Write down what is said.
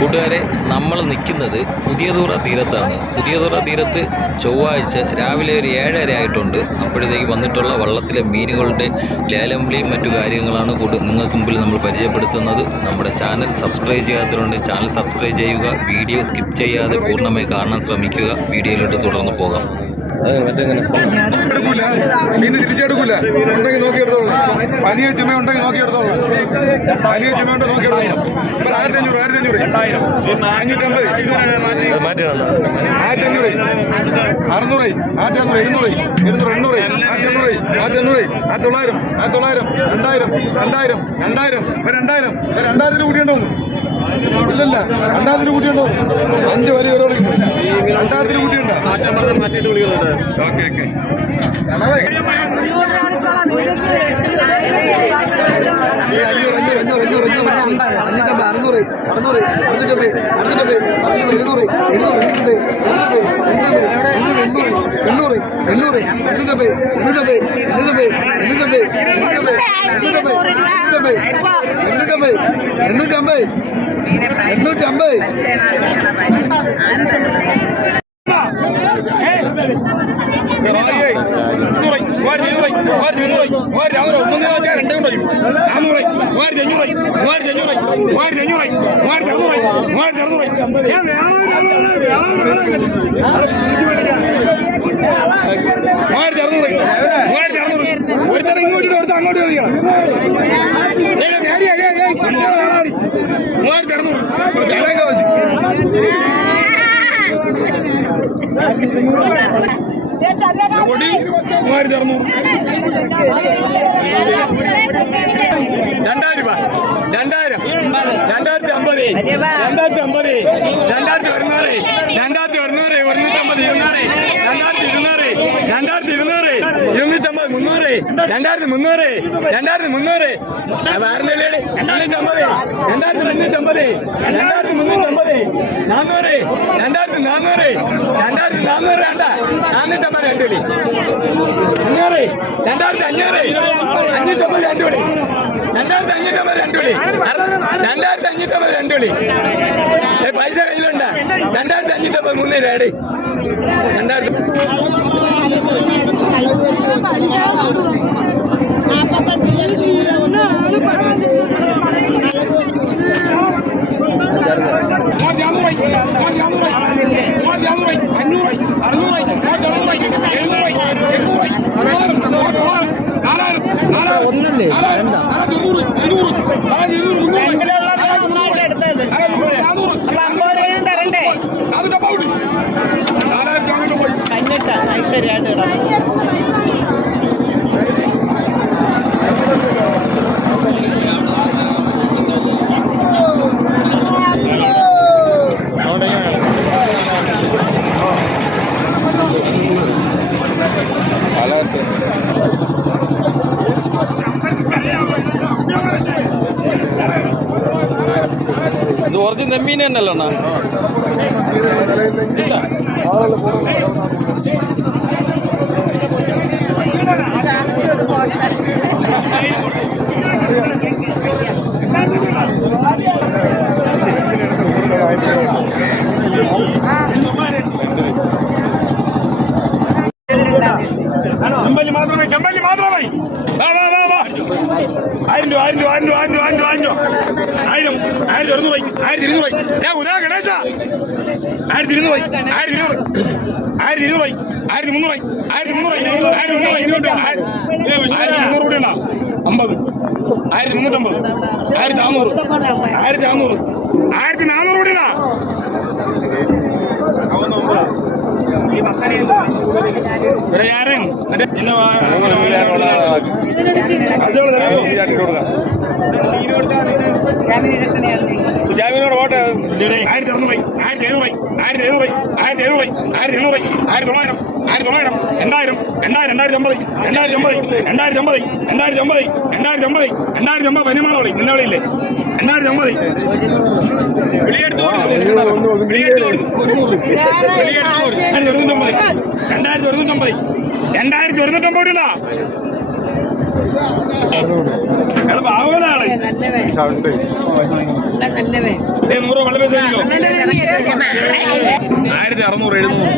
കൂട്ടുകാരെ നമ്മൾ നിൽക്കുന്നത് പുതിയതുറ തീരത്താണ്. പുതിയതുറ തീരത്ത് ചൊവ്വാഴ്ച രാവിലെ ഒരു ഏഴര ആയിട്ടുണ്ട്. അപ്പോഴത്തേക്ക് വന്നിട്ടുള്ള വള്ളത്തിലെ മീനുകളുടെ ലേലം വിളിയും മറ്റു കാര്യങ്ങളാണ് കൂടുതൽ നിങ്ങൾക്ക് മുമ്പിൽ നമ്മൾ പരിചയപ്പെടുത്തുന്നത്. നമ്മുടെ ചാനൽ സബ്സ്ക്രൈബ് ചെയ്യാത്തവരുണ്ട് ചാനൽ സബ്സ്ക്രൈബ് ചെയ്യുക. വീഡിയോ സ്കിപ്പ് ചെയ്യാതെ പൂർണമായി കാണാൻ ശ്രമിക്കുക. വീഡിയോയിലോട്ട് തുടർന്ന് പോകാം. എടുക്കൂല തിരിച്ചെടുക്കില്ല. തിരിച്ചെടുക്കൂല ഉണ്ടെങ്കിൽ നോക്കിയെടുത്തോളൂ. പനിയ ചുമ ഉണ്ടെങ്കിൽ നോക്കിയെടുത്തോളൂ. പനിയ ചുമ ഉണ്ടെങ്കിൽ നോക്കിയെടുത്തോളൂ. ആയിരത്തി അഞ്ഞൂറ് ആയിരത്തി അഞ്ഞൂറ് അഞ്ഞൂറ്റമ്പത്. ആയിരത്തി അഞ്ഞൂറ് അറുന്നൂറ് ആയിരത്തി അഞ്ഞൂറ് എഴുന്നൂറ്. എഴുന്നൂറ് എണ്ണൂറ് ആയിരത്തി എണ്ണൂറ് ആയിരത്തി എണ്ണൂറ് ആയിരത്തി തൊള്ളായിരം ആയിരത്തി തൊള്ളായിരം രണ്ടായിരം രണ്ടായിരം രണ്ടായിരം രണ്ടായിരം രണ്ടായിരത്തിന് ഇല്ലല്ല രണ്ടായിരത്തിന് കൂട്ടിയുണ്ടോ അഞ്ച് വലിയ വരെ രണ്ടായിരത്തിന് കൂട്ടിയുണ്ടോ ഓക്കെ ഓക്കെ അഞ്ഞൂറ് അഞ്ഞൂറ് അഞ്ഞൂറ് അഞ്ഞൂറ് അഞ്ഞൂറ് അഞ്ഞൂറ് അഞ്ഞൂറ്റമ്പത് അറുന്നൂറ് അഞ്ഞൂറ് അറുന്നൂറ്റമ്പത് അറുന്നൂറ്റമ്പത് അറുന്നൂറ് എഴുന്നൂറ് എഴുന്നൂറ് എണ്ണൂറ് എണ്ണൂറ് എണ്ണൂറ് എണ്ണൂറ് എണ്ണൂറ്റമ്പത് എണ്ണൂറ്റമ്പത് എണ്ണൂറ്റമ്പത് എണ്ണൂറ്റമ്പത് എണ്ണൂറ്റമ്പത് എണ്ണൂറ്റമ്പത് ഒരുത്തരം ഇങ്ങോട്ട് ഒരുത്തരം അങ്ങോട്ട് ചോദിക്കണം മൂവായിരത്തി അറുന്നൂറ് വിലയൊക്കെ വെച്ച് കൊടി മൂവായിരത്തി അറുന്നൂറ് രണ്ടായിരം രൂപ. രണ്ടായിരം രണ്ടായിരത്തി അമ്പത്. രണ്ടായിരത്തി അമ്പത്. രണ്ടായിരത്തി ഒരുന്നൂറ് രണ്ടായിരത്തി ഒരുന്നൂറ് ഒരുന്നൂറ്റമ്പത് ഇരുന്നൂറ് രണ്ടായിരത്തി ഇരുന്നൂറ് രണ്ടായിരത്തി ഇരുന്നൂറ് ഇരുന്നൂറ്റമ്പത് മുന്നൂറ് രണ്ടായിരത്തി മുന്നൂറ് രണ്ടായിരത്തി മുന്നൂറ്. വേറെ രണ്ടായിരത്തി മുന്നൂറ്റമ്പത് രണ്ടായിരത്തി മുന്നൂറ്റമ്പത് നാനൂറ് രണ്ടായിരത്തി നാനൂറ് രണ്ടായിരത്തി നാനൂറ് വേണ്ട നാനൂറ്റമ്പത് രണ്ട് വിളി അഞ്ഞൂറ് രണ്ടായിരത്തി അഞ്ഞൂറ് അഞ്ഞൂറ്റമ്പത് രണ്ട് വിളി രണ്ടായിരത്തി അഞ്ഞൂറ്റമ്പത് രണ്ട് വിളി രണ്ടായിരത്തി അഞ്ഞൂറ്റമ്പത് രണ്ട് വിളി പൈസ കയ്യിലുണ്ട്. രണ്ടായിരത്തി അഞ്ഞൂറ്റമ്പത് മൂന്ന് രണ്ടായിരത്തി മൂവായിരത്തി അറുന്നൂറ് മൂവായിരത്തി അറുന്നൂറ് മൂവായിരത്തി അറുന്നൂറ് അഞ്ഞൂറ് അറുന്നൂറ് മൂവായിരത്തി അറുന്നൂറ് എഴുന്നൂറ് എണ്ണൂറ് തൊള്ളായിരം നാലായിരം നാലായിരം ഒന്നല്ലേ ഒന്നായിട്ട് എടുത്തത് അപ്പൊ അമ്പത് രൂപയും തരണ്ടേ കഞ്ഞിട്ടാ ഐശ്വര്യമായിട്ട് കിടക്കും ഒറിജിനൽ നെമ്മീൻ തന്നെയല്ലോ ചെമ്പല്ലി മാത്രമേ ചെമ്പല്ലി മാത്രമേ വാ വാ വാ വാ. ആയിരം രൂപ ആയിരം രൂപ ആയിരം രൂപ ആയിരം രൂപ ആയിരം രൂപ ആയിരം രൂപ ആയിരം ആയിരത്തി ആയിരത്തി ഇരുന്നൂറ് ഞാൻ ഉദാ ഗണേശ ആയിരത്തി ഇരുന്നൂറ് ആയിരത്തി ഇരുന്നൂറ് ആയിരത്തി ഇരുന്നൂറ് ആയിരത്തി മുന്നൂറ് ആയിരത്തി മുന്നൂറ് ആയിരത്തി മുന്നൂറ് ആയിരത്തി മുന്നൂറ് കൂടി ഉണ്ടോ അമ്പത് ആയിരത്തി മുന്നൂറ്റമ്പത് ആയിരത്തി നാന്നൂറ് ആയിരത്തി നാന്നൂറ് ആയിരത്തി നാന്നൂറ് കൂടി ഉണ്ടോ? ഇവിടെ ആരും ജാമീനോട് വോട്ട് ആയിരത്തി അറുന്നൂറ് ആയിരത്തി എഴുപത് ആയിരത്തി എഴുപത് ആയിരത്തി എഴുപത് ആയിരത്തി എണ്ണൂറ് ആയിരത്തി തൊള്ളായിരം ആയിരത്തി തൊള്ളായിരം രണ്ടായിരം രണ്ടായിരം രണ്ടായിരത്തി അമ്പത് രണ്ടായിരത്തി അമ്പത് രണ്ടായിരത്തി അമ്പത് രണ്ടായിരത്തി അമ്പത് രണ്ടായിരത്തി അമ്പത് രണ്ടായിരത്തി അമ്പത് പനിമാള വിളി നിന്നെ വിളിയില്ലേ രണ്ടായിരത്തി അമ്പത്. വിളിയെടുത്ത് വിളിയെടുത്ത് ഒരുന്നൂറ്റമ്പത്. രണ്ടായിരത്തി ഒരുന്നൂറ്റമ്പത്. രണ്ടായിരത്തി ഒരുന്നൂറ്റമ്പത് ദേ നൂറ് വെള്ള പൈസ ആയിരത്തി അറുന്നൂറ് എഴുന്നൂറ്.